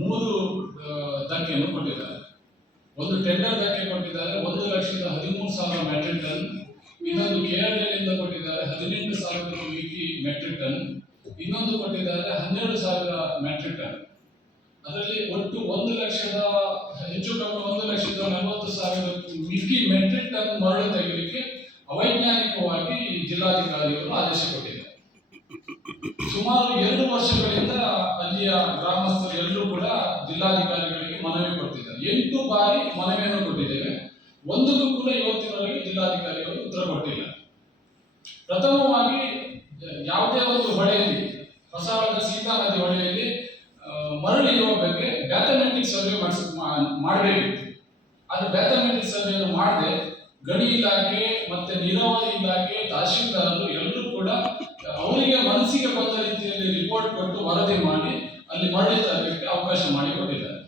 ಮೂರು ಧಕ್ಕೆಯನ್ನು ಕೊಟ್ಟಿದ್ದಾರೆ. ಒಂದು ಟೆಂಡರ್ ಧಕ್ಕೆ ಕೊಟ್ಟಿದ್ದಾರೆ 1,13,000 ಮೆಟ್ರಿಕ್ ಟನ್. ಇನ್ನೊಂದು KRLನಿಂದ ಕೊಟ್ಟಿದ್ದಾರೆ 18,000 ಮೆಟ್ರಿಕ್ ಟನ್. ಇನ್ನೊಂದು ಕೊಟ್ಟಿದ್ದಾರೆ 12,000 ಮೆಟ್ರಿಕ್ ಟನ್. ಅದರಲ್ಲಿ ಒಟ್ಟು 1,00,000 ಹೆಚ್ಚು ಕಮ್ಮಿ 1,40,000 ಮೆಟ್ರಿಕ್ ಟನ್ ಮರಳು ತೆಗೆಯಲಿಕ್ಕೆ ಅವೈಜ್ಞಾನಿಕವಾಗಿ ಜಿಲ್ಲಾಧಿಕಾರಿಗಳು ಆದೇಶ ಕೊಟ್ಟಿದ್ದಾರೆ. ಸುಮಾರು 2 ವರ್ಷಗಳಿಂದ ಅಲ್ಲಿಯ ಗ್ರಾಮಸ್ಥರು ಎಲ್ಲರೂ ಕೂಡ ಜಿಲ್ಲಾಧಿಕಾರಿಗಳಿಗೆ ಮನವಿ ಕೊಡ್ತಿದ್ದಾರೆ. 8 ಬಾರಿ ಮನವಿಯನ್ನು ಕೊಟ್ಟಿದ್ದೇವೆ. ಒಂದಕ್ಕೂ ಕೂಡ ಇವತ್ತಿನವರೆಗೆ ಜಿಲ್ಲಾಧಿಕಾರಿಗಳು ಉತ್ತರ ಕೊಟ್ಟಿಲ್ಲ. ಪ್ರಥಮವಾಗಿ ಯಾವುದೇ ಒಂದು ಹೊಳೆಯಲ್ಲಿ, ಹೊಸಹಳ್ಳದ ಸೀತಾ ನದಿ ಹೊಳೆಯಲ್ಲಿ ಮರಳಿರುವ ಬಗ್ಗೆ ಬ್ಯಾಥಮೆಟಿಕ್ ಸರ್ವೆ ಮಾಡಬೇಕಿತ್ತು. ಅದು ಬ್ಯಾಥಮೆಟಿಕ್ ಸರ್ವೆಯನ್ನು ಮಾಡದೆ ಗಣಿ ಇಲಾಖೆ ಮತ್ತೆ ನೀರಾವರಿ ಇಲಾಖೆ, ತಹಶೀಲ್ದಾರರು ಎಲ್ಲರೂ ಕೂಡ ಅವರಿಗೆ ಮನಸ್ಸಿಗೆ ಬಂದ ರೀತಿಯಲ್ಲಿ ರಿಪೋರ್ಟ್ ಕೊಟ್ಟು ವರದಿ ಮಾಡಿ ಅಲ್ಲಿ ಮರಳಿ ತರಲಿಕ್ಕೆ ಅವಕಾಶ ಮಾಡಿಕೊಟ್ಟಿದ್ದಾರೆ.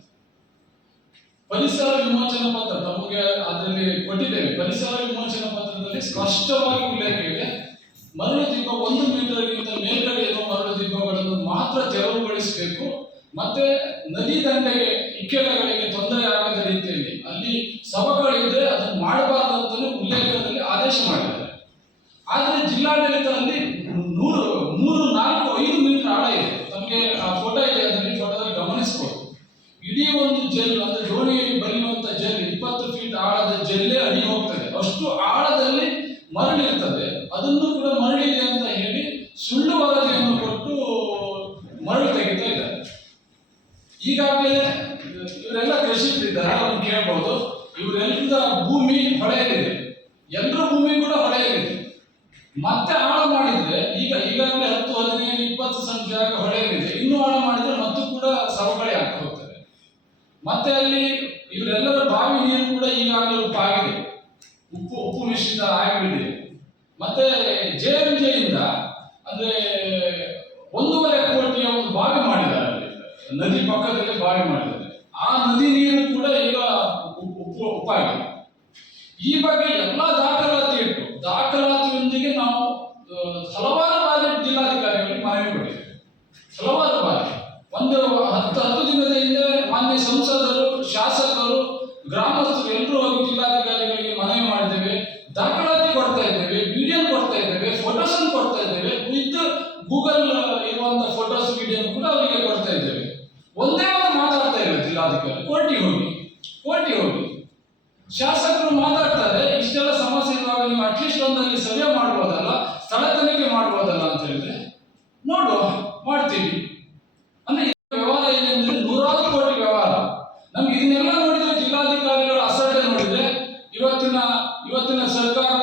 ಪರಿಸರ ವಿಮೋಚನಾ ಪತ್ರ ನಮಗೆ ಅದರಲ್ಲಿ ಕೊಟ್ಟಿದ್ದೇವೆ. ಪರಿಸರ ವಿಮೋಚನಾ ಪತ್ರದಲ್ಲಿ ಸ್ಪಷ್ಟವಾಗಿ ಉಲ್ಲೇಖ ಇದೆ. ಮರಳು ದಿಬ್ಬ 1 ಮೀಟರ್ಗಿಂತ ಮೇಲ್ಗಡೆ ಇರುವ ಮರಳು ದಿಬ್ಬಗಳನ್ನು ಮಾತ್ರ ತೆರವುಗೊಳಿಸಬೇಕು. ಮತ್ತೆ ನದಿ ದಂಡೆಗೆ ಇಕ್ಕೆಲಗಳಿಗೆ ತೊಂದರೆ ಆಗದ ರೀತಿಯಲ್ಲಿ ಅಲ್ಲಿ ಸವಕಳಿದ್ರೆ ಅದನ್ನು ಮಾಡಬಾರದು ಅಂತಲೇ ಉಲ್ಲೇಖದಲ್ಲಿ ಆದೇಶ ಮಾಡಿದ್ದಾರೆ. ಆದರೆ ಜಿಲ್ಲಾಡಳಿತ ಅಲ್ಲಿ 3, 4, 5 ಮೀಟರ್ ಆಳ ಇದೆ. ನಮಗೆ ಆ ಫೋಟೋ ಇದೆ, ಅದರಲ್ಲಿ ಫೋಟೋದಲ್ಲಿ ಗಮನಿಸಬಹುದು. ಇಡೀ ಒಂದು ಜೆಲ್ ಅಂದ್ರೆ ದೋಣಿಯಲ್ಲಿ ಬರೆಯುವಂತ ಜೆಲ್ 20 ಫೀಟ್ ಆಳದ ಜೆಲ್ಲೇ ಅಡಿ ಹೋಗ್ತದೆ. ಅಷ್ಟು ಆಳದಲ್ಲಿ ಮರಳಿರ್ತದೆ. ಅದನ್ನು ಕೂಡ ಮರಳಿದೆ ಅಂತ ಹೇಳಿ ಸುಳ್ಳು ವರದಿಯನ್ನು ಕೊಟ್ಟು ಮರಳು ತೆಗಿತಾ ಇದ್ದಾರೆ. ಈಗಾಗಲೇ ಇವರೆಲ್ಲ ಕೃಷಿಕರಿದ್ದಾರೆ, ಅವ್ರು ಕೇಳ್ಬೋದು, ಇವರೆಲ್ಲ ಭೂಮಿ ಹೊಳೆಯಲಿದೆ, ಎಲ್ಲರ ಭೂಮಿ ಕೂಡ ಹೊಳೆಯಲಿದೆ. ಮತ್ತೆ ಆಳ ಮಾಡಿದ್ರೆ ಈಗಾಗಲೇ 10, 15, 20 ಸೆಂಟ್ ಜಾಗ ಹೊಳೆಯಲಿದೆ. ಇನ್ನೂ ಆಳ ಮಾಡಿದ್ರೆ ಮತ್ತು ಕೂಡ ಸವಕಳಿ ಆಗ್ತಾ ಹೋಗ್ತದೆ. ಮತ್ತೆ ಅಲ್ಲಿ ಇವರೆಲ್ಲರ ಬಾವಿ ನೀರು ಕೂಡ ಈಗಾಗಲೇ ಉಪ್ಪಾಗಿದೆ, ಉಪ್ಪು ಮಿಶ್ರಿತ ಆಗಿಬಿಟ್ಟಿದೆ. ಮತ್ತೆ JMJ ಇಂದ ಅಂದ್ರೆ 1.5 ಕೋಟಿಯ ಒಂದು ಬಾವಿ ಮಾಡಿದ್ದಾರೆ, ನದಿ ಪಕ್ಕದಲ್ಲಿ ಬಾವಿ ಮಾಡಿದ್ದಾರೆ. ಆ ನದಿ ನೀರು ಕೂಡ ಈಗ ಉಪ್ಪಾಗಿದೆ. ಈ ಬಗ್ಗೆ ಎಲ್ಲ ದಾಖಲಾತಿಯೊಂದಿಗೆ ನಾವು ಹಲವಾರು ಬಾರಿ ಜಿಲ್ಲಾಧಿಕಾರಿಗಳಿಗೆ ಮನವಿ ಕೊಟ್ಟಿದ್ದೇವೆ. ಹಲವಾರು ಬಾರಿ, ಒಂದು 10 ದಿನದ ಹಿಂದೆ ಮಾನ್ಯ ಸಂಸದರು, ಶಾಸಕರು, ಗ್ರಾಮಸ್ಥರು ಎಲ್ಲರೂ ಹೋಗಿ ಜಿಲ್ಲಾಧಿಕಾರಿಗಳಿಗೆ ಮನವಿ ಮಾಡಿದ್ದೇವೆ. ದಾಖಲಾತಿ ಕೊಡ್ತಾ ಇದ್ದೇವೆ, ವಿಡಿಯೋ ಕೊಡ್ತಾ ಇದ್ದೇವೆ, ಫೋಟೋಸ್ ಕೊಡ್ತಾ ಇದ್ದೇವೆ. ವಿತ್ ಗೂಗಲ್ ಇರುವಂತ ಫೋಟೋಸ್ ವಿಡಿಯೋ ಕೂಡ ಅವರಿಗೆ ಕೊಡ್ತಾ ಇದ್ದೇವೆ. ಒಂದೇ ಒಂದು ಮಾತಾಡ್ತಾ ಇಲ್ಲ ಜಿಲ್ಲಾಧಿಕಾರಿ. ಕೋರ್ಟಿಗೆ ಹೋಗಿ ಶಾಸಕರು ಮಾತಾಡ್ತಾರೆ, ಇಷ್ಟೆಲ್ಲ ಸಮಸ್ಯೆ ಇರುವಾಗ ನೀವು ಅಟ್ಲೀಸ್ಟ್ ಒಂದಲ್ಲಿ ಸರ್ವೆ ಮಾಡ್ಬೋದಲ್ಲ, ಸ್ಥಳ ತನಿಖೆ ಮಾಡ್ಬೋದಲ್ಲ ಅಂತ ಹೇಳಿದ್ರೆ ನೋಡುವ ಮಾಡ್ತೀವಿ ಅಂದ್ರೆ ವ್ಯವಹಾರ ಏನೆಂದ್ರೆ 100 ಕೋಟಿ ವ್ಯವಹಾರ. ನಮ್ಗೆ ಇದನ್ನೆಲ್ಲ ನೋಡಿದ್ರೆ ಜಿಲ್ಲಾಧಿಕಾರಿಗಳ ಅಸಡ್ಡೆ ನೋಡಿದ್ರೆ ಇವತ್ತಿನ ಸರ್ಕಾರ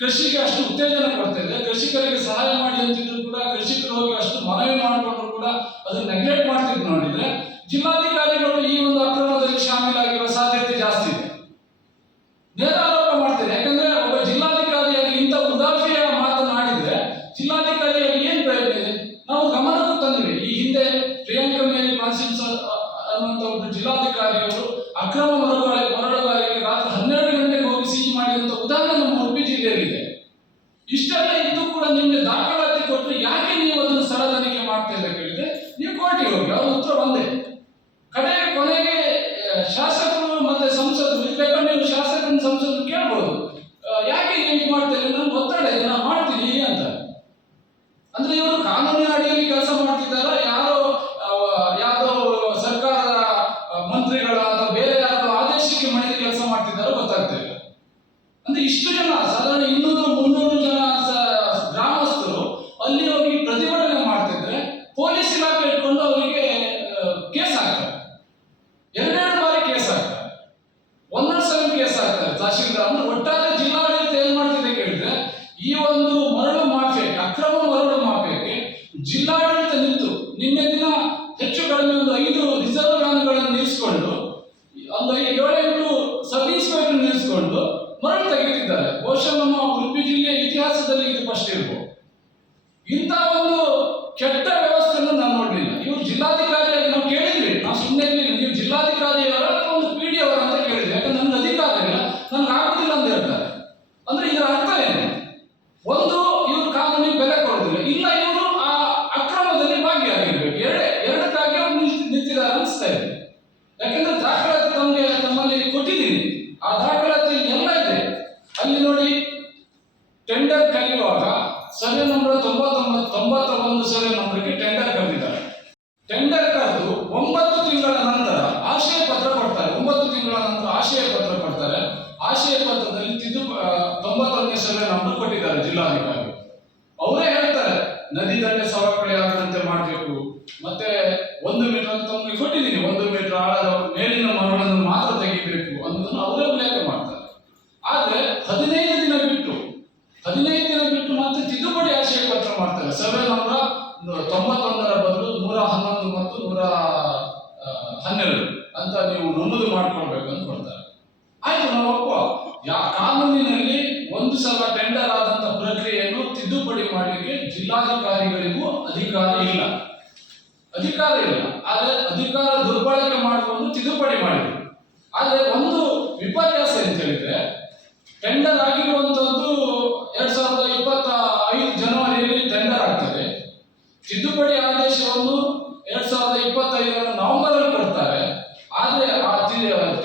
ಕೃಷಿಗೆ ಅಷ್ಟು ಉತ್ತೇಜನ ಕೊಡ್ತಾ ಇದೆ. ಕೃಷಿಕರಿಗೆ ಸಹಾಯ ಮಾಡಿ ಅಂತಿದ್ರು ಕೂಡ ಕೃಷಿಕರು ಹೋಗಿ ಅಷ್ಟು ಮನವಿ ಮಾಡಿಕೊಂಡ್ರು ಕೂಡ ಅದನ್ನ ನೆಗ್ಲೆಕ್ಟ್ ಮಾಡ್ತಿದ್ರು. ನೋಡಿದ್ರೆ ಜಿಲ್ಲಾಧಿಕಾರಿಗಳು ಈ ಒಂದು ಅಕ್ರಮದಲ್ಲಿ ಶಾಮೀಲಾಗಿರುವ ಸಾಧ್ಯತೆ ಜಾಸ್ತಿ ಇದೆ. ನೇರ ಆರೋಪ ಮಾಡ್ತಾರೆ. ಯಾಕಂದ್ರೆ ಒಬ್ಬ ಜಿಲ್ಲಾಧಿಕಾರಿಯಾಗಿ ಇಂಥ ಉದಾಸೀನ ಮಾತನಾಡಿದ್ರೆ ಜಿಲ್ಲಾಧಿಕಾರಿಯಾಗಿ ಏನ್ ಪ್ರಯೋಜನ ಇದೆ? ನಾವು ಗಮನಕ್ಕೂ ತಂದ್ವಿ. ಈ ಹಿಂದೆ ಪ್ರಿಯಾಂಕಾ ಮೇರಿ ಕಾನ್ಸಿನ್ಸ್ ಅನ್ನುವಂತ ಒಬ್ಬರು ಜಿಲ್ಲಾಧಿಕಾರಿಯವರು ಅಕ್ರಮ ಮರಳುಗಾರಿಕೆ ರಾತ್ರಿ 12 ಗಂಟೆಗೆ ಹೋಗಿ ಸೀಜ್ ಮಾಡಿದಂತ ಉದಾಹರಣೆ ನಮ್ಮ ಉಡುಪಿ ಜಿಲ್ಲೆಯಲ್ಲಿದೆ. ಇಷ್ಟೆಲ್ಲ ಇದ್ದು ಕೂಡ ನಿಮ್ಗೆ ದಾಖಲಾತಿ ಕೊಟ್ಟರೆ ಯಾಕೆ ನೀವು ಅದನ್ನು ಸ್ಥಳ ತನಿಖೆ ಮಾಡ್ತಾ ಇಲ್ಲ ಕೇಳಿದ್ರೆ ನೀವು ಕೋರ್ಟಿಗೆ ಹೋಗಿ, ಅವ್ರ ಉತ್ತರ ಒಂದೇ. ಕೊನೆಗೆ ಶಾಸಕರು ಮತ್ತೆ ಸಂಸದರು ಬೇಕಾದ್ರೆ ನೀವು ಶಾಸಕರನ್ನ ಸಂಸದರು ಕೇಳ್ಬೋದು, ಯಾಕೆ ನೀವು ಮಾಡ್ತಾ ಇಲ್ಲ? ನಮ್ಗೆ ಒತ್ತಡ ಇದೆ, ನಾನು ಮಾಡ್ತೀನಿ ಅಂತ. ಅಂದ್ರೆ ಇವರು ಕಾನೂನಿನ ಅಡಿಯಲ್ಲಿ ಕೆಲಸ ಮಾಡ್ತಿದ್ದಾರ, ಯಾವ್ದೋ ಸರ್ಕಾರದ ಮಂತ್ರಿಗಳ ಅಥವಾ ಬೇರೆ ಯಾರೋ ಆದೇಶಕ್ಕೆ ಮಣಿದ ಕೆಲಸ ಮಾಡ್ತಿದ್ದಾರೋ ಗೊತ್ತಾಗ್ತಿಲ್ಲ. ಅಂದ್ರೆ ಇಷ್ಟು ಜನ, ಸಾಧಾರಣ 200-300 ಜನ ಗ್ರಾಮಸ್ಥರು ಅಲ್ಲಿ ಹೋಗಿ ಪ್ರತಿಭಟನೆ ಮಾಡ್ತಿದ್ರೆ ಪೊಲೀಸ್ ಇಲಾಖೆ ಇಟ್ಕೊಂಡು ಅವರಿಗೆ ಕೇಸ್ ಹಾಕ್ತಾರೆ. 2 ಬಾರಿ ಕೇಸ್ ಹಾಕ್ತಾರೆ, 1 ಸಲ ಕೇಸ್ ಹಾಕ್ತಾರೆ ತಹಶೀಲ್ದಾರ್. ಅಂದ್ರೆ ಒಟ್ಟಾರೆ ಜಿಲ್ಲಾಡಳಿತ ಏನ್ ಮಾಡ್ತಿದೆ ಕೇಳಿದ್ರೆ ಈ ಒಂದು ಮರಳು ಮಾಫಿಯಾಗೆ, ಅಕ್ರಮ ಮರಳು ಮಾಫಿಯಾಗೆ ಜಿಲ್ಲಾಡಳಿತ ನಿಂತು ನಿನ್ನೆ ದಿನ ಹೆಚ್ಚು ಕಡಿಮೆ ಒಂದು 5 ರಿಸರ್ವ್ ವ್ಯಾನ್ಗಳನ್ನು ನಿಲ್ಲಿಸಿಕೊಂಡು ಒಂದು 7-8 ಸಬ್ ಇನ್ಸ್ಪೆಕ್ಟರ್ ನಿಲ್ಲಿಸಿಕೊಂಡು ಮರಳು ತೆಗೆದಿದ್ದಾರೆ. ಬಹುಶಃ ನಮ್ಮ ಉಡುಪಿ ಜಿಲ್ಲೆಯ ಇತಿಹಾಸದಲ್ಲಿ ಇದು ಫಸ್ಟ್ ಇರ್ಬೋದು. ಇಂಥ ಒಂದು ಕೆಟ್ಟ ವ್ಯವಸ್ಥೆಯನ್ನು ನಾನು ನೋಡಲಿಲ್ಲ. ಇವರು ಜಿಲ್ಲಾಧಿಕಾರಿಯಾಗಿ ನಾವು ಕೇಳಿದ್ವಿ, ನಾವು ಸುಮ್ಮನೆ ಇರಲಿಲ್ಲ. ನೀವು ಜಿಲ್ಲಾಧಿಕಾರಿಯವರ ಒಂದು PD ಅವರ ಅಂತ ಕೇಳಿದ್ವಿ. ಯಾಕಂದ್ರೆ ನನ್ಗೆ ಅಧಿಕಾರ ಇಲ್ಲ, ನನ್ಗೆ ಆಗುದಿಲ್ಲ ಅಂತ ಹೇಳ್ತಾರೆ. ಅಂದ್ರೆ ಇದರ ಅರ್ಥ ಏನು? ಒಂದು, ಇವರು ಕಾನೂನಿಗೆ ಬೆಲೆ ಕೊಡೋದಿಲ್ಲ, ಇಲ್ಲ ಇವರು ಆ ಅಕ್ರಮದಲ್ಲಿ ಭಾಗಿಯಾಗಿರ್ಬೇಕು. ಎರಡಕ್ಕಾಗಿ ಅವರು ನಿಂತಿದ್ದಾರೆ ಅನಿಸ್ತಾ ಇದೆ. ಯಾಕಂದ್ರೆ ದಾಖಲಾತಿ ತಮ್ಮಲ್ಲಿ ಕೊಟ್ಟಿದ್ದೀನಿ, ಆ ದಾಖಲಾತಿ ಎಲ್ಲ ಇದೆ. ಅಲ್ಲಿ ನೋಡಿ, ಟೆಂಡರ್ ಕರೆಯುವಾಗ ಸರ್ವೆ ನಂಬರ್ 91 ಸರ್ವೆ ನಂಬರ್ಗೆ ಟೆಂಡರ್ ಕರೆದಿದ್ದಾರೆ. ಟೆಂಡರ್ ಕರೆದು 9 ತಿಂಗಳ ನಂತರ ಆಶಯ ಪತ್ರ ಕೊಡ್ತಾರೆ. 9 ತಿಂಗಳ ನಂತರ ಆಶಯ ಪತ್ರ ಕೊಡ್ತಾರೆ. ಆಶಯ ಪತ್ರದಲ್ಲಿ 91ನೇ ಸರ್ವೆ ನಂಬರ್ ಕೊಟ್ಟಿದ್ದಾರೆ ಜಿಲ್ಲಾಧಿಕಾರಿ. ಅವರೇ ಹೇಳ್ತಾರೆ ನದಿ ದಂಡೆ ಸವಕಳಿ ಆಗದಂತೆ ಮಾಡಬೇಕು, ಮತ್ತೆ 1 ಮೀಟರ್ ಅಂತ ತಮಗೆ ಕೊಟ್ಟಿದ್ದೀನಿ, 1 ಮೀಟರ್ ಆಳದ ಮೇಲಿನ ಮರಳನ್ನು ಮಾತ್ರ ತೆಗಿಬೇಕು ಅನ್ನೋದನ್ನು ಅವರೇ ಉಲ್ಲೇಖ ಮಾಡ್ತಾರೆ. ಆದ್ರೆ 15 ದಿನ ಬಿಟ್ಟು ಮತ್ತೆ ತಿದ್ದುಪಡಿ ಆಶಯ ಪತ್ರ ಮಾಡ್ತಾರೆ. ಸರ್ವೆ ನಂಬರ್ 91ರ ಬದಲು 111 ಮತ್ತು 112 ಅಂತ ನೀವು ನಮೂದು ಮಾಡ್ಕೊಳ್ಬೇಕು ಅಂತ ಕೊಡ್ತಾರೆ. ಆಯ್ತು, ನಾವು ಒಪ್ಪುವ. ಕಾನೂನಿನಲ್ಲಿ ಒಂದು ಸಲ ಟೆಂಡರ್ ಆದಂತ ಪ್ರಕ್ರಿಯೆಯನ್ನು ತಿದ್ದುಪಡಿ ಮಾಡಲಿಕ್ಕೆ ಜಿಲ್ಲಾಧಿಕಾರಿಗಳಿಗೂ ಅಧಿಕಾರ ಇಲ್ಲ. ಆದ್ರೆ ಅಧಿಕಾರ ದುರ್ಬಳಕೆ ಮಾಡಿಕೊಂಡು ತಿದ್ದುಪಡಿ ಮಾಡಿದ್ರು. ಆದ್ರೆ ಒಂದು ವಿಪರ್ಯಾಸ ಅಂತ ಹೇಳಿದ್ರೆ, ಟೆಂಡರ್ ಆಗಿರುವಂತದ್ದು 2025 ಜನವರಿಯಲ್ಲಿ ಟೆಂಡರ್ ಆಗ್ತದೆ. ತಿದ್ದುಪಡಿ ಆದೇಶವನ್ನು 2025 ನವೆಂಬರ್ ಅಲ್ಲಿ ಕೊಡ್ತಾರೆ. ಆದ್ರೆ ಆ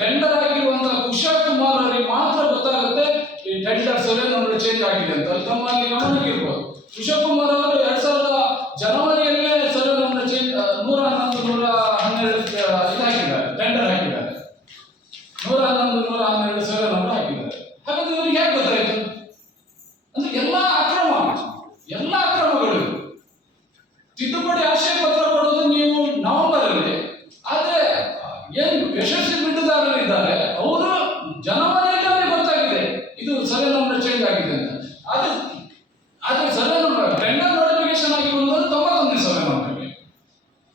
ಟೆಂಡರ್ ಆಗಿರುವಂತಹ ಕುಶಲ್ ಕುಮಾರ್ ಅವರಿಗೆ ಮಾತ್ರ ಗೊತ್ತಾಗುತ್ತೆ ಈ ಟೆಂಡರ್ ಸರ್ವೆ ನಂಬರ್ ಚೇಂಜ್ ಆಗಿದೆ ಅಂತ. ತಮ್ಮಲ್ಲಿ ಗಮನಕ್ಕೆ ಇರ್ಬೋದು. ಕುಶಲ್ ಕುಮಾರ್ ಅವರು 2000 ಜನವರಿಯಲ್ಲೇ ಸರ್ವೆ ನಂಬರ್ ಚೇಂಜ್ 111 ಇದಾಗಿದ್ದಾರೆ, ಟೆಂಡರ್ ಹಾಕಿದ್ದಾರೆ. 111 112 ಸರ್ವೆ ನಂಬರ್ ಹಾಕಿದ್ದಾರೆ. ಹಾಗಾದ್ರೆ ಇವರಿಗೆ ಹೇಗೆ ಗೊತ್ತಾಯ್ತು? ಅಂದ್ರೆ ಎಲ್ಲಾ ಅಕ್ರಮಗಳು. ತಿದ್ದುಪಡಿ ಆಶಯ ಪತ್ರ ಕೊಡೋದು ನೀವು ನವೆಂಬರ್ ಅಲ್ಲಿ, ಆದ್ರೆ ಏನು ಯಶಸ್ವಿ ಬಿಡುದಾರರಿದ್ದಾರೆ ಅವರು ಜನವರಿಯಲ್ಲಿ ಅವರಿಗೆ ಗೊತ್ತಾಗಿದೆ ಇದು ಸರ್ವೆ ನಂಬರ್ ಚೇಂಜ್ ಆಗಿದೆ ಅಂತ. ಆದ್ರೆ ಸರ್ವೆ ನಂಬರ್ ಟೆಂಡರ್ ನೋಟಿಫಿಕೇಶನ್ ಆಗಿ ಬಂದದ್ದು 91 ಸರ್ವೆ ನಂಬರ್ಗೆ.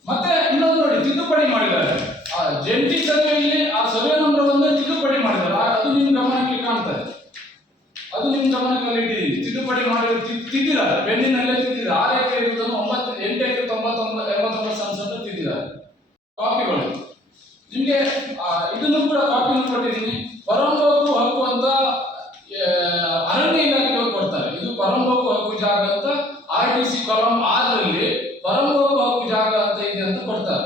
ಮತ್ತೆ ಇನ್ನೊಂದು ನೋಡಿ, ತಿದ್ದುಪಡಿ ಮಾಡಿದ್ದಾರೆ. ಆ ಜಂಟಿ ಸರ್ವೆಯಲ್ಲಿ ಆ ಸರ್ವೆ ನಂಬರ್ ಒಂದೇ ತಿದ್ದುಪಡಿ ಮಾಡಿದ್ದಾರೆ. ಅದು ನಿಮ್ಮ ಗಮನಕ್ಕೆ ಕಾಣ್ತದೆ, ಅದು ನಿಮ್ಮ ಗಮನಕ್ಕೆ ಇಟ್ಟಿದ್ದೀನಿ. ತಿದ್ದುಪಡಿ ಮಾಡಿ ತಿದ್ದಿದ್ದಾರೆ, ಪೆನ್ನಿನಲ್ಲೇ ತಿದ್ದಿದ್ದಾರೆ. 6 ಎಕರೆ ಇರುವುದನ್ನು 8 ಎಕರೆ 89 ಸಂಸದರು ತಿದ್ದಿದ್ದಾರೆ. ಕಾಪಿಗಳು ನಿಮಗೆ ಇದನ್ನು ಕೂಡ ಕಾಪಿಯನ್ನು ಕೊಟ್ಟಿದ್ದೀನಿ. ಪರಂಬೋಕು ಹಕ್ಕು ಅಂತ ಅರಣ್ಯ ಇಲಾಖೆಯವರು ಕೊಡ್ತಾರೆ. ಇದು ಪರಂಬೋಕು ಹಕ್ಕು ಜಾಗ ಅಂತ RDC ಕಾಲಂ 6ರಲ್ಲಿ ಪರಂಬೋಕು ಹಕ್ಕು ಜಾಗ ಅಂತ ಇದೆ ಅಂತ ಕೊಡ್ತಾರೆ.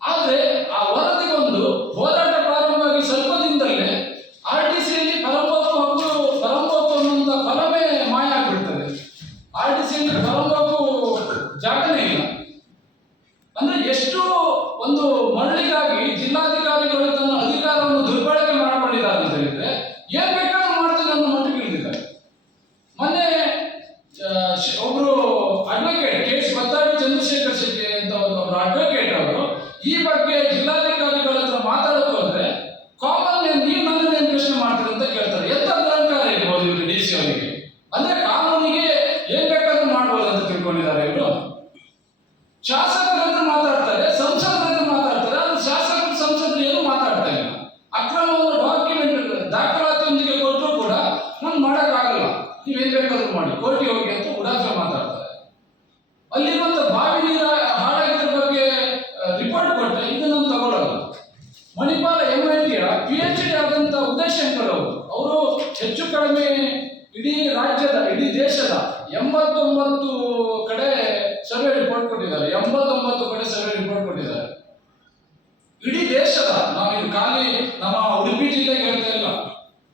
ಆದ್ರೆ ಆ ವರದಿ ಬಂದು ಹೋರಾಟ ಪ್ರಾರಂಭವಾಗಿ ಸ್ವಲ್ಪ ದಿನದಲ್ಲೇ RDCಯಲ್ಲಿ ಪರಂಬೋಕು ಅನ್ನುವಂತ ಫಲವೇ ಮಾಯ ಆಗ್ಬಿಡ್ತದೆ. RDCಯಲ್ಲಿ ಪರಂಬೋಕು ಜಾಗನೇ ಇಲ್ಲ. ಅಂದ್ರೆ ಎಷ್ಟು ಒಂದು ಮರಳಿಗಾಗಿ ಜಿಲ್ಲಾಧಿಕಾರಿಗಳು ತನ್ನ ಅಧಿಕಾರವನ್ನು ದುರ್ಬಳಕೆ ಮಾಡಿಕೊಂಡಿದ್ದಾರೆ ಅಂತ ಹೇಳಿದ್ರೆ ಏನ್ ಬೇಕಾದ್ರೂ ಮಾಡ್ತಾರೆ ಅನ್ನೋ ಮಟ್ಟಿಗೆ ಇಳಿದಿದ್ದಾರೆ. ಮೊನ್ನೆ ಒಬ್ರು ಅಡ್ವೊಕೇಟ್ KS ಬತ್ತಾಡಿ ಚಂದ್ರಶೇಖರ್ ಶೆಟ್ಟಿ ಅಂತ ಒಬ್ಬರು ಅಡ್ವೊಕೇಟ್ ಅವರು ಈ ಬಗ್ಗೆ ಜಿಲ್ಲಾಧಿಕಾರಿಗಳ ಹತ್ರ ಮಾತಾಡೋಕೆ ಹೋದ್ರೆ ಕಾಮನ್ ನೀವು ನನ್ನನ್ನೇನು ಪ್ರಶ್ನೆ ಮಾಡ್ತೀರಿ ಅಂತ ಕೇಳ್ತಾರೆ. ಎಂತ ದುರಂಕಾರ ಇರ್ಬೋದು ಇವರು DC ಅವರಿಗೆ? ಅಂದ್ರೆ ಕಾನೂನಿಗೆ ಏನ್ ಬೇಕಾದ್ರೂ ಮಾಡ್ಬೋದು ಅಂತ ತಿಳ್ಕೊಂಡಿದ್ದಾರೆ ಇವರು. ಶಾಸಕರ ಹತ್ರ ಮಾತಾಡ್ತಾರೆ, ಸಂಸದರ ಹತ್ರ ಮಾತಾಡ್ತಾರೆ. ಅದು ಶಾಸಕರು ಸಂಸದರು ಏನು ಮಾತಾಡ್ತಾ ಇಲ್ಲ. ಅಕ್ರಮವನ್ನು ದಾಖಲಾತಿಯೊಂದಿಗೆ ಕೊಟ್ಟರು ಕೂಡ ನಾನು ಮಾಡೋಕ್ಕಾಗಲ್ಲ, ನೀವೇನ್ ಬೇಕಾದ್ರೂ ಮಾಡಿ, ಕೋರ್ಟಿಗೆ ಹೋಗಿ ಅಂತ ಉಡಾಫೆ ಮಾತಾಡ್ತಾರೆ. ಅಲ್ಲಿರುವಂತ ಬಾವಿ ನೀರು ಹಾಳಾಗಿದ್ರ ಬಗ್ಗೆ ರಿಪೋರ್ಟ್ ಕೊಟ್ಟರೆ ಇದನ್ನು ತಗೊಳ್ಳಲ್ಲ. ಮಣಿಪಾಲ MITಯ PhD ಆದಂತ ಉದಯಶಂಕರ್ ಅವರು ಹೆಚ್ಚು ಕಡಿಮೆ ಇಡೀ ದೇಶದ 89 ಕಡೆ ಸರ್ವೆ ರಿಪೋರ್ಟ್ ಕೊಟ್ಟಿದ್ದಾರೆ. 89 ಕಡೆ ಸರ್ವೆ ರಿಪೋರ್ಟ್ ಕೊಟ್ಟಿದ್ದಾರೆ ಇಡೀ ದೇಶದ. ನಾವು ಇದು ಖಾಲಿ ನಮ್ಮ ಉಡುಪಿ ಜಿಲ್ಲೆಗೆ ಹೇಳ್ತಾ ಇಲ್ಲ.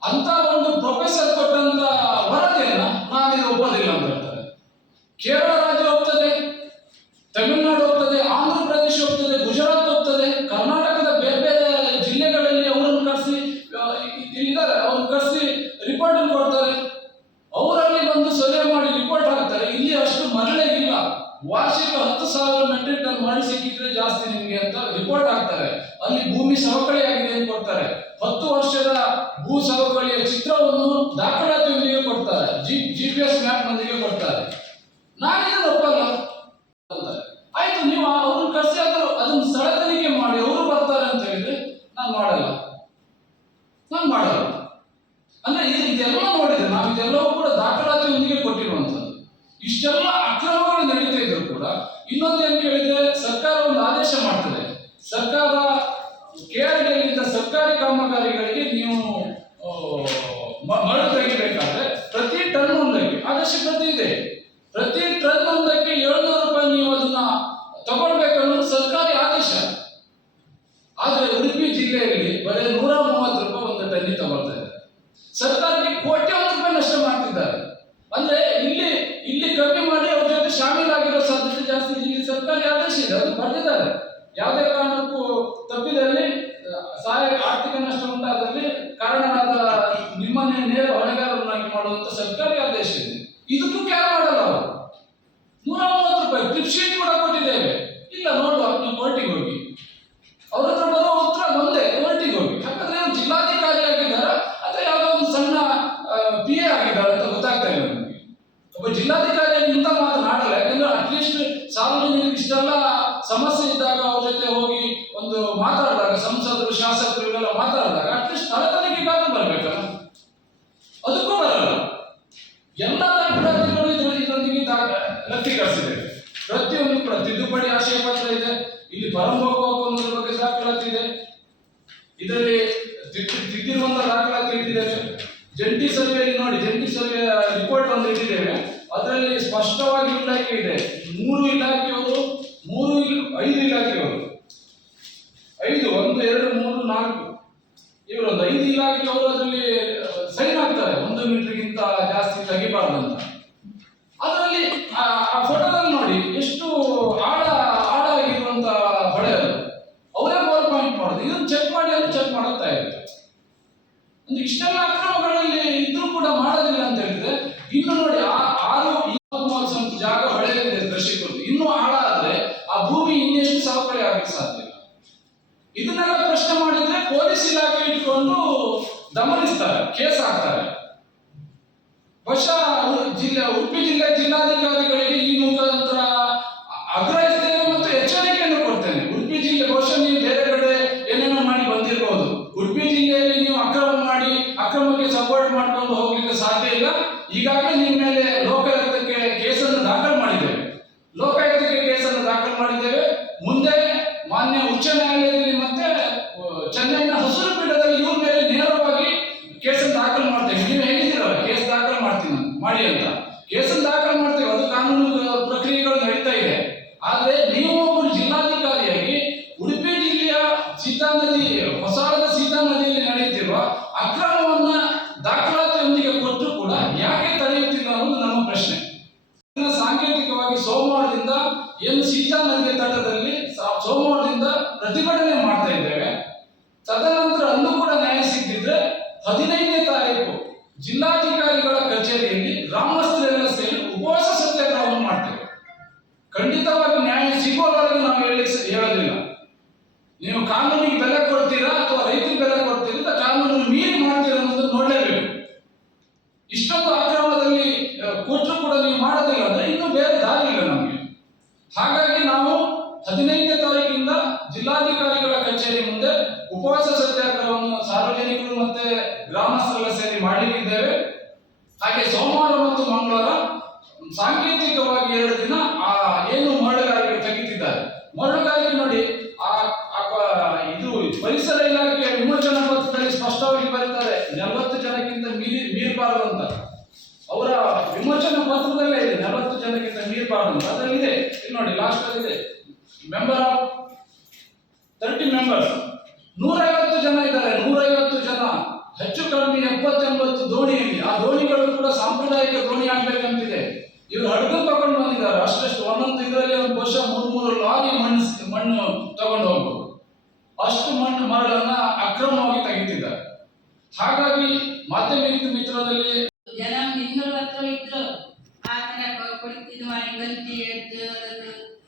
ಅಂತ ಒಂದು ಪ್ರೊಫೆಸರ್ ಕೊಟ್ಟಂತ ವರದಿಯನ್ನ ನಾನಿದು ಒಪ್ಪೋದಿಲ್ಲ ಅಂತ ಹೇಳ್ತಾರೆ. ಕೇರಳ ರಾಜ್ಯ ಒಪ್ತದೆ, ತಮಿಳುನಾಡು ಒಪ್ತದೆ, ಆಂಧ್ರ ಪ್ರದೇಶ ಒಪ್ತದೆ, ಗುಜರಾತ್ ಒಪ್ತದೆ, ಕರ್ನಾಟಕದ ಬೇರೆ ಬೇರೆ ಜಿಲ್ಲೆಗಳಲ್ಲಿ ಅವರನ್ನು ಕರೆಸಿ ಇಲ್ಲಿದ್ದಾರೆ, ಅವ್ರನ್ನ ಕರೆಸಿ ರಿಪೋರ್ಟ್ ಅನ್ನು ಕೊಡ್ತಾರೆ. ಅವರಲ್ಲಿ ಬಂದು ಸರ್ವೆ ಮಾಡಿ ರಿಪೋರ್ಟ್ ಹಾಕ್ತಾರೆ. ಇಲ್ಲಿ ಅಷ್ಟು ಮರಳೇ ಇಲ್ಲ, ವಾರ್ಷಿಕ 10,000 ಮೆಟ್ರಿಕ್ ಟನ್ ಮರಳು ಸಿಕ್ಕಿದ್ರೆ ಜಾಸ್ತಿ ನಿಮಗೆ ಅಂತ ರಿಪೋರ್ಟ್ ಹಾಕ್ತಾರೆ. ಅಲ್ಲಿ ಭೂಮಿ ಸವಕಳಿ ಆಗಿದೆ ಅಂತ ಕೊಡ್ತಾರೆ. 10 ವರ್ಷದ ಭೂ ಸವಕಳಿಯ ಚಿತ್ರವನ್ನು ದಾಖಲಾತಿಯೊಂದಿಗೆ ಕೊಡ್ತಾರೆ, GPS ಮ್ಯಾಪ್ ನೊಂದಿಗೆ ಕೊಡ್ತಾರೆ. ನಾನಿದನ್ನು ಒಪ್ಪಲ್ಲ. ಆಯ್ತು, ನೀವು ಅವ್ರನ್ನ ಕರೆಸಿ ಅದನ್ನ ಸ್ಥಳ ತನಿಖೆ ಮಾಡಿ ಅವರು ಬರ್ತಾರೆ ಅಂತ ಹೇಳಿದ್ರೆ ನಾನು ಮಾಡಲ್ಲ. ಅಂದ್ರೆ ಇದೆಲ್ಲ ನೋಡಿದ್ರೆ ನಾವು ಇದೆಲ್ಲವೂ ಕೂಡ ದಾಖಲಾತಿಯೊಂದಿಗೆ ಕೊಟ್ಟಿರುವಂತದ್ದು. ಇಷ್ಟೆಲ್ಲ ಅಕ್ರಮಗಳು ನಡೀತಾ ಇದ್ರು ಕೂಡ ಇನ್ನೊಂದು ಏನ್ ಕೇಳಿದ್ರೆ, ಸರ್ಕಾರ ಒಂದು ಆದೇಶ ಮಾಡ್ತದೆ. ಸರ್ಕಾರ KRDಯಿಂದ ಸರ್ಕಾರಿ ಕಾಮಗಾರಿಗಳಿಗೆ ನೀವು ಮರಳು ತೆಗಿಬೇಕಾದ್ರೆ ಪ್ರತಿ ಟನ್ ಒಂದಕ್ಕೆ ಆದೇಶ ಪ್ರತಿ ಇದೆ. ಪ್ರತಿ ಟನ್ ಒಂದಕ್ಕೆ ಅಂತ ಸರ್ಕಾರಿ ಆದೇಶ ಇದೆ. ಇದಕ್ಕೂ ಕ್ಯಾರ್ ಮಾಡಲ್ಲ ಅವರು. 130 ರೂಪಾಯಿ ಟ್ರಿಪ್ ಶೀಟ್ ಕೂಡ ಕೊಟ್ಟಿದ್ದೇವೆ. ಇಲ್ಲ ನೋಡುವ, ನೀವು ಕೋರ್ಟಿಗೆ ಹೋಗಿ. ಅವ್ರ ಹತ್ರ ಬರೋ ಉತ್ತರ ಒಂದೇ, ಕೋರ್ಟಿಗೆ ಹೋಗಿ. ಯಾಕಂದ್ರೆ ಅವ್ರು ಜಿಲ್ಲಾಧಿಕಾರಿ ಆಗಿದ್ದಾರ ಅಥವಾ ಯಾವುದೋ ಒಂದು ಸಣ್ಣ PA ಆಗಿದ್ದಾರೆ ಅಂತ ಗೊತ್ತಾಗ್ತಾ ಇಲ್ಲ ನಮಗೆ. ಒಬ್ಬ ಜಿಲ್ಲಾಧಿಕಾರಿಯಾಗಿ ಇಂಥ ಮಾತನಾಡಲ್ಲ. ಯಾಕಂದ್ರೆ ಅಟ್ಲೀಸ್ಟ್ ಸಾರ್ವಜನಿಕರಿಗೆ ಇಷ್ಟೆಲ್ಲ ಸಮಸ್ಯೆ ಇದ್ದಾಗ ಅವ್ರ ಜೊತೆ ಹೋಗಿ ಒಂದು ಮಾತಾಡಿದಾಗ, ಸಂಸದರು ಶಾಸಕರು ಇವೆಲ್ಲ ಮಾತಾಡಿದಾಗ ಅಟ್ಲೀಸ್ಟ್ ಸ್ಥಳ ತನಿಖೆಗಾದ್ರೂ ಬರ್ಬೇಕಲ್ಲ. ಅದಕ್ಕೂ ಬರಲ್ಲ. ಎಲ್ಲ ದಾಖಲಾತಿಗಳು ಇದರೊಂದಿಗೆ ಲತ್ತೀಕರಿಸಿದೆ. ಪ್ರತಿಯೊಂದು ಕೂಡ ತಿದ್ದುಪಡಿ ಆಶಯ ಪತ್ರ ಇದೆ. ಇಲ್ಲಿ ಪರಂಭೋಗ ಒಪ್ಪಂದದ ಬಗ್ಗೆ ದಾಖಲಾತಿ ಇದೆ. ಇದರಲ್ಲಿ ತಿದ್ದಿರುವಂತ ದಾಖಲಾತಿ ಇಟ್ಟಿದ್ದೇವೆ. ಜಂಟಿ ಸರ್ವೆಯಲ್ಲಿ ನೋಡಿ, ಜಂಟಿ ಸರ್ವೆ ರಿಪೋರ್ಟ್ ಒಂದು ಇಟ್ಟಿದ್ದೇವೆ. ಅದರಲ್ಲಿ ಸ್ಪಷ್ಟವಾಗಿ ಇಲಾಖೆ ಇದೆ. 3 ಇಲಾಖೆಯವರು, 5 ಇಲಾಖೆಯವರು, 5 1 2 3 4 ಇವರೊಂದು 5 ಇಲಾಖೆಯವರು ಅದರಲ್ಲಿ ಸೈನ್ ಆಗ್ತಾರೆ. 1 ಮೀಟರ್ಗಿಂತ ಜಾಸ್ತಿ ತೆಗಿಬಾರ್ದು ಅಂತ. ಅದರಲ್ಲಿ ಆ ಫೋಟೋದಲ್ಲಿ ನೋಡಿ ಎಷ್ಟು ಆಳಾಗಿರುವಂತ ಹೊಳೆ ಅದು. ಅವರೇ ಬೋರ್ ಪಾಯಿಂಟ್ ಮಾಡೋದು. ಇದನ್ನು ಚೆಕ್ ಮಾಡಿ ಅಂತ ಚೆಕ್ ಮಾಡುತ್ತಾ ಇರುತ್ತೆ. ಅಂದ್ರೆ ಇಷ್ಟೆಲ್ಲ ಅಕ್ರಮಗಳಲ್ಲಿ ಇದ್ರೂ ಕೂಡ ಮಾಡೋದಿಲ್ಲ ಅಂತ ಹೇಳಿದ್ರೆ, ಇನ್ನು ನೋಡಿ 6 ಜಾಗ ಹೊಳೆಯಲ್ಲಿದೆ ಕೃಷಿಕರು. ಇನ್ನೂ ಆಳಾದ್ರೆ ಆ ಭೂಮಿ ಇನ್ನೆಷ್ಟು ಸವಕಳಿ ಆಗಕ್ಕೆ ಸಾಧ್ಯ ಇಲ್ಲ. ಇದನ್ನೆಲ್ಲ ಪ್ರಶ್ನೆ ಮಾಡಿದ್ರೆ ಪೊಲೀಸ್ ಇಲಾಖೆ ಇಟ್ಕೊಂಡು ದಮನಿಸ್ತಾರೆ, ಕೇಸ್ ಹಾಕ್ತಾರೆ. ಬಹುಶಃ ಉಡುಪಿ ಜಿಲ್ಲೆ ಜಿಲ್ಲಾಧಿಕಾರಿಗಳಿಗೆ ಈ ಮುಖಾಂತರ ಆಗ್ರಹಿಸ್ತೇನೆ ಮತ್ತು ಎಚ್ಚರಿಕೆಯನ್ನು ಕೊಡ್ತೇನೆ. ಉಡುಪಿ ಜಿಲ್ಲೆ ಬಹುಶಃ ನೀವು ಬೇರೆ ಕಡೆ ಏನೇನೋ ಮಾಡಿ ಬಂದಿರಬಹುದು. ಉಡುಪಿ ಜಿಲ್ಲೆಯಲ್ಲಿ ನೀವು ಅಕ್ರಮಕ್ಕೆ ಸಪೋರ್ಟ್ ಮಾಡ್ಕೊಂಡು ಹೋಗ್ಲಿಕ್ಕೆ ಸಾಧ್ಯ ಇಲ್ಲ. ಈಗಾಗಲೇ ನಿಮ್ಮ ಮೇಲೆ ಲೋಕಾಯುಕ್ತಕ್ಕೆ ಕೇಸನ್ನು ದಾಖಲು ಮಾಡಿದ್ದೇವೆ. ಮುಂದೆ ಮಾನ್ಯ ಉಚ್ಚ ನ್ಯಾಯಾಲಯದಲ್ಲಿ ಮತ್ತೆ ಚೆನ್ನೈನ ಹಸಿರು ಪೀಠದಲ್ಲಿ ಇವ್ರ ಮೇಲೆ ನೇರವಾಗಿ ಕೇಸನ್ನು ದಾಖಲು ಮಾಡ್ತೇವೆ. ನೀವು ಹೇಳಿದ್ದೀರಲ್ಲ ಕೇಸ್ ದಾಖಲು ಮಾಡಿ ಅಂತ. ಕೇಸನ್ನು ದಾಖಲು ಮಾಡ್ತೇವೆ. ಅದು ಕಾನೂನು ಪ್ರಕ್ರಿಯೆಗಳು ನಡೀತಾ ಇದೆ. ಆದ್ರೆ ನೀವು ಒಬ್ಬರು ಜಿಲ್ಲಾಧಿಕಾರಿಯಾಗಿ ಉಡುಪಿ ಜಿಲ್ಲೆಯ ಹೊಸಾಳದ ಸೀತಾ ನದಿಯಲ್ಲಿ ನಡೆಯುತ್ತಿರುವ ಅಕ್ರಮವನ್ನ ದಾಖಲಾತಿಯೊಂದಿಗೆ ಕೊಟ್ಟರು ಕೂಡ ಯಾಕೆ ತಡೆಯುತ್ತಿಲ್ಲ ಅನ್ನೋದು ನಮ್ಮ ಪ್ರಶ್ನೆ. ಸಾಂಕೇತಿಕವಾಗಿ ಸೋಮವಾರದಿಂದ ಏನು ಸೀತಾ ನದಿಯ ತಟದಲ್ಲಿ ಸೋಮವಾರದಿಂದ ಪ್ರತಿಭಟನೆ ಮಾಡ್ತಾ ಇದ್ದೇವೆ. ತದನಂತರ ಅಲ್ಲೂ ಕೂಡ ನ್ಯಾಯ ಸಿಕ್ಕಿದ್ರೆ 15ನೇ ತಾರೀಕು ಜಿಲ್ಲಾಧಿಕಾರಿಗಳ ಕಚೇರಿಯಲ್ಲಿ ಗ್ರಾಮಸ್ಥರೆಲ್ಲ ಸೇರಿ ಉಪವಾಸ ಸತ್ಯಾಗ್ರಹವನ್ನು ಮಾಡ್ತೇವೆ. ಖಂಡಿತವಾಗಿ ನ್ಯಾಯ ಸಿಗೋವರೆಗೂ ನಾವು ಹೇಳೋದಿಲ್ಲ. ನೀವು ಕಾನೂನಿಗೆ ಬೆಲೆ ಕೊಡ್ತೀರಾ ಅಥವಾ ರೈತರಿಗೆ ಬೆಲೆ ಕೊಡ್ತೀರಾ ಅಂತ ಕಾನೂನು ಮೀರಿ ಮಾಡ್ತೀರಾ ಅನ್ನೋದನ್ನು ನೋಡಲೇಬೇಕು. ಇಷ್ಟೊಂದು ಅಕ್ರಮದಲ್ಲಿ ಕೊಟ್ಟರು ಕೂಡ ನೀವು ಮಾಡೋದಿಲ್ಲ ಅಂದ್ರೆ ಇನ್ನೂ ಬೇರೆ ದಾರಿ ಇಲ್ಲ ನಮಗೆ. ಹಾಗಾಗಿ ನಾವು 15ನೇ ತಾರೀಕಿಂದ ಜಿಲ್ಲಾಧಿಕಾರಿಗಳ ಕಚೇರಿ ಮುಂದೆ ಉಪವಾಸ ಸತ್ಯಾಗ್ರಹವನ್ನು ಸಾರ್ವಜನಿಕರು ಮತ್ತೆ ಗ್ರಾಮಸ್ಥರೆಲ್ಲ ಸೇರಿ ಮಾಡಲಿಕ್ಕಿದ್ದೇವೆ. ಹಾಗೆ ಸೋಮವಾರ ಮತ್ತು ಮಂಗಳವಾರ ಸಾಂಕೇತಿಕವಾಗಿ 2 ದಿನ ಏನು ಮರಳುಗಾರಿಕೆ ತೆಗಿತಿದ್ದಾರೆ. ಮರಳುಗಾರಿಕೆ ನೋಡಿ, ಇದು ಪರಿಸರ ಇಲಾಖೆಯ ವಿಮೋಚನಾ ಪತ್ರದಲ್ಲಿ ಸ್ಪಷ್ಟವಾಗಿ ಬರೀತಾರೆ 40 ಜನಕ್ಕಿಂತ ಮೀರಬಾರದು ಅಂತ. ಅವರ ವಿಮೋಚನಾ ಪತ್ರದಲ್ಲೇ ಇದೆ 40 ಜನಕ್ಕಿಂತ ಮೀರಬಾರದು ಅಂತ. ಅದರಲ್ಲಿ ಇದೆ, ಇಲ್ಲಿ ನೋಡಿ ಲಾಸ್ಟ್ ಅಲ್ಲಿ ಇದೆ, ಮೆಂಬರ್ ಆಫ್ 30 ಮೆಂಬರ್ಸ್. 150 ಜನ ಇದ್ದಾರೆ. 150 ಜನ ಹೆಚ್ಚು ಕಡಿಮೆ 70-80 ದೋಣಿಯಲ್ಲಿ. ಆ ದೋಣಿಗಳು ಕೂಡ ಸಾಂಪ್ರದಾಯಿಕ ದೋಣಿ ಆಗ್ಬೇಕಂತಿದೆ. ಇವರು ಹಡಗು ತಗೊಂಡು ಬಂದಿದ್ದಾರೆ. ಅಷ್ಟು ಒಂದೊಂದು ಇದರಲ್ಲಿ ಒಂದು ವರ್ಷ 3 ಲಾರಿ ಮಣ್ಣು ತಗೊಂಡು ಹೋಗ್ಬೋದು. ಅಷ್ಟು ಮರಳನ್ನ ಅಕ್ರಮವಾಗಿ ತೆಗಿತಿದ್ದಾರೆ. ಹಾಗಾಗಿ ಮಾಧ್ಯಮಿಕ ಮಿತ್ರದಲ್ಲಿ ಜನ 200 ಹತ್ರ ಇದ್ರು ಆ ತರ ಕೊಡ್ತಿದ್ದು ಮಾಡಿ ಗಂತಿ ಎದ್ದು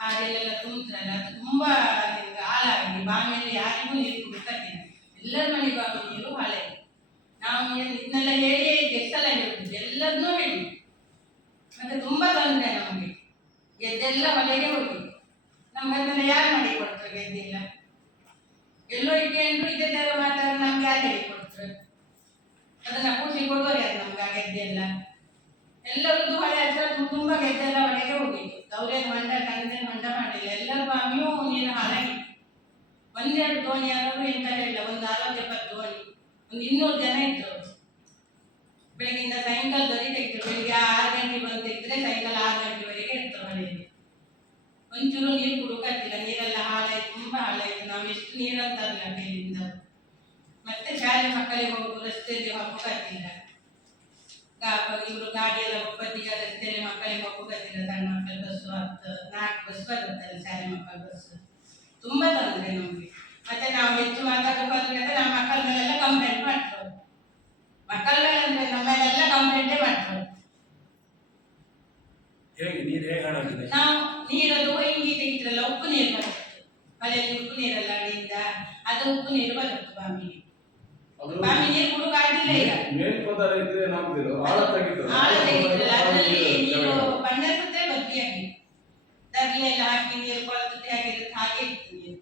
ಹಾಗೆಲ್ಲ ತುಂಬ್ತಾರಲ್ಲ, ಅದು ತುಂಬಾ ಹಾಳಾಗಿ ಬಾವಿಯಲ್ಲಿ ಯಾರಿಗೂ ನೀರು ಕುಡಿಸ್ತಿಲ್ಲ. ಎಲ್ಲರ ಮನೆ ಬಾವಿ ನೀರು ಹಾಳಾಗಿ. ನಾವು ಇದನ್ನೆಲ್ಲ ಹೇಳಿ ಗೆಸ್ಸಲ್ಲ ಹೇಳ್ತಿದ್ವಿ, ಎಲ್ಲರನ್ನೂ ಹೇಳಿ. ಮತ್ತೆ ತುಂಬಾ ತೊಂದರೆ ನಮಗೆ. ಗೆದ್ದೆಲ್ಲ ಹೊಲೆಗೆ ಹೋಗಿ ನಮ್ಗೆ ಅದನ್ನ ಯಾರು ಮಾಡಿ ಕೊಡ್ತಾರೆ? ಗೆದ್ದಿಲ್ಲ ಎಲ್ಲೋ ಇಟ್ಕೊಂಡು ಇದೇ ತರ ಮಾತಾಡ ನಮ್ಗೆ ಯಾರು ಹೇಳಿ ಕೊಡ್ತಾರೆ? ಅದನ್ನ ಕೂಸಿ ಕೊಡುವರೆ ಅದು ನಮ್ಗೆ ಆ ಗೆದ್ದೆಲ್ಲ. ಎಲ್ಲರದ್ದು ಹೊಳೆ ಹತ್ರ ತುಂಬಾ ಗೆದ್ದೆಲ್ಲ ಹೊಳೆಗೆ ಹೋಗಿತ್ತು. ಅವರೇ ಹೊಂಡ ಮಾಡಿಲ್ಲ. ಎಲ್ಲರ ಬಾವಿಯೂ ನೀರು ಹಾಳಾಗಿ. 1-2 ದೋಣಿ ಆದರೂ ಎಂತ ಹೇಳಿಲ್ಲ, ಒಂದು 60-70 ದೋಣಿ, ಒಂದು 200 ಜನ ಇದ್ರು. ಬೆಳಗಿಂದ ಸಾಯಂಕಾಲದವರೆಗೆ ತೆಗಿದ್ರು. ಬೆಳಿಗ್ಗೆ 6 ಗಂಟೆ ಬಂದು ತೆಗೆದ್ರೆ ಸಾಯಂಕಾಲ 6 ಗಂಟೆವರೆಗೆ ಇರ್ತಾರೆ ಹೊಳೆಯಲ್ಲಿ. ಒಂಚೂರು ನೀರು ಕುಡುಕತ್ತಿಲ್ಲ. ನೀರೆಲ್ಲ ಹಾಳಾಯ್ತು, ತುಂಬಾ ಹಾಳಾಯ್ತು. ನಾವು ಎಷ್ಟು ನೀರಂತಾರಲ್ಲ ಮೇಲಿಂದ. ಮತ್ತೆ ಶಾಲೆ ಮಕ್ಕಳಿಗೆ ಹೋಗುದು ರಸ್ತೆಯಲ್ಲಿ ಹೋಗಕ್ಕಾಗ್ತಿಲ್ಲ. ಇವರು ಗಾಡಿ ಎಲ್ಲ ಒಪ್ಪತ್ತಿಗೆ ರಸ್ತೆಯಲ್ಲಿ ಮಕ್ಕಳಿಗೆ ಹೋಗಕ್ಕಾಗ್ತಿಲ್ಲ. ಸಣ್ಣ ಮಕ್ಕಳ ಬಸ್ಸು 4 ಬಸ್ ಬರುತ್ತಲ್ಲ ಶಾಲೆ ಮಕ್ಕಳ ಬಸ್. ತುಂಬಾ ತೊಂದರೆ ನಮಗೆ. ಮತ್ತೆ ನಾವು ಹೆಚ್ಚು ಮಾತಾಡೋಕೆ ನಮ್ಮ ಮಕ್ಕಳ ಮೇಲೆಲ್ಲ ಕಂಪ್ಲೇಂಟ್ ಮಾಡ್ತಾರೆ. ಮಕ್ಕಳುಗಳಂದ್ರೆ ನಮ್ಮಲ್ಲೆಲ್ಲ ಕಂಪ್ಲೇಂಟೇ ಮಾಡ್ತಾರೆ. ಹೇಗೆ ನೀರು ಹೇಗೆ ಹಾಳಾಗಿದೆ? ನಾವು ನೀರದು ಹಿಂಗೆ ತೆಗಿದ್ರಲ್ಲ, ಉಪ್ಪು ನೀರು ಬರುತ್ತೆ ಮಳೆಯಲ್ಲಿ, ಉಪ್ಪು ನೀರಲ್ಲ ಅಡಿಯಿಂದ, ಅದು ಉಪ್ಪು ನೀರು ಬರುತ್ತೆ ಬಾವಿಗೆ. ಬಾವಿ ನೀರು ಕುಡುಕಾಗಿಲ್ಲ ಈಗ. ಮೇಲ್ಪದರ ಇದ್ರೆ ನಮ್ದಿಲ್ಲ, ಆಳ ತೆಗಿತದೆ. ಆಳ ತೆಗಿದ್ರಲ್ಲ, ಅದರಲ್ಲಿ ನೀರು ಬಣ್ಣ ಸುತ್ತೆ ಬದಲಿಯಾಗಿ ದರ್ಲಿ ಎಲ್ಲ ಹಾಕಿ ನೀರು ಕೊಳತೆ ಆಗಿರುತ್ತೆ, ಹಾಗೆ ಇತ್ತು ನೀರು.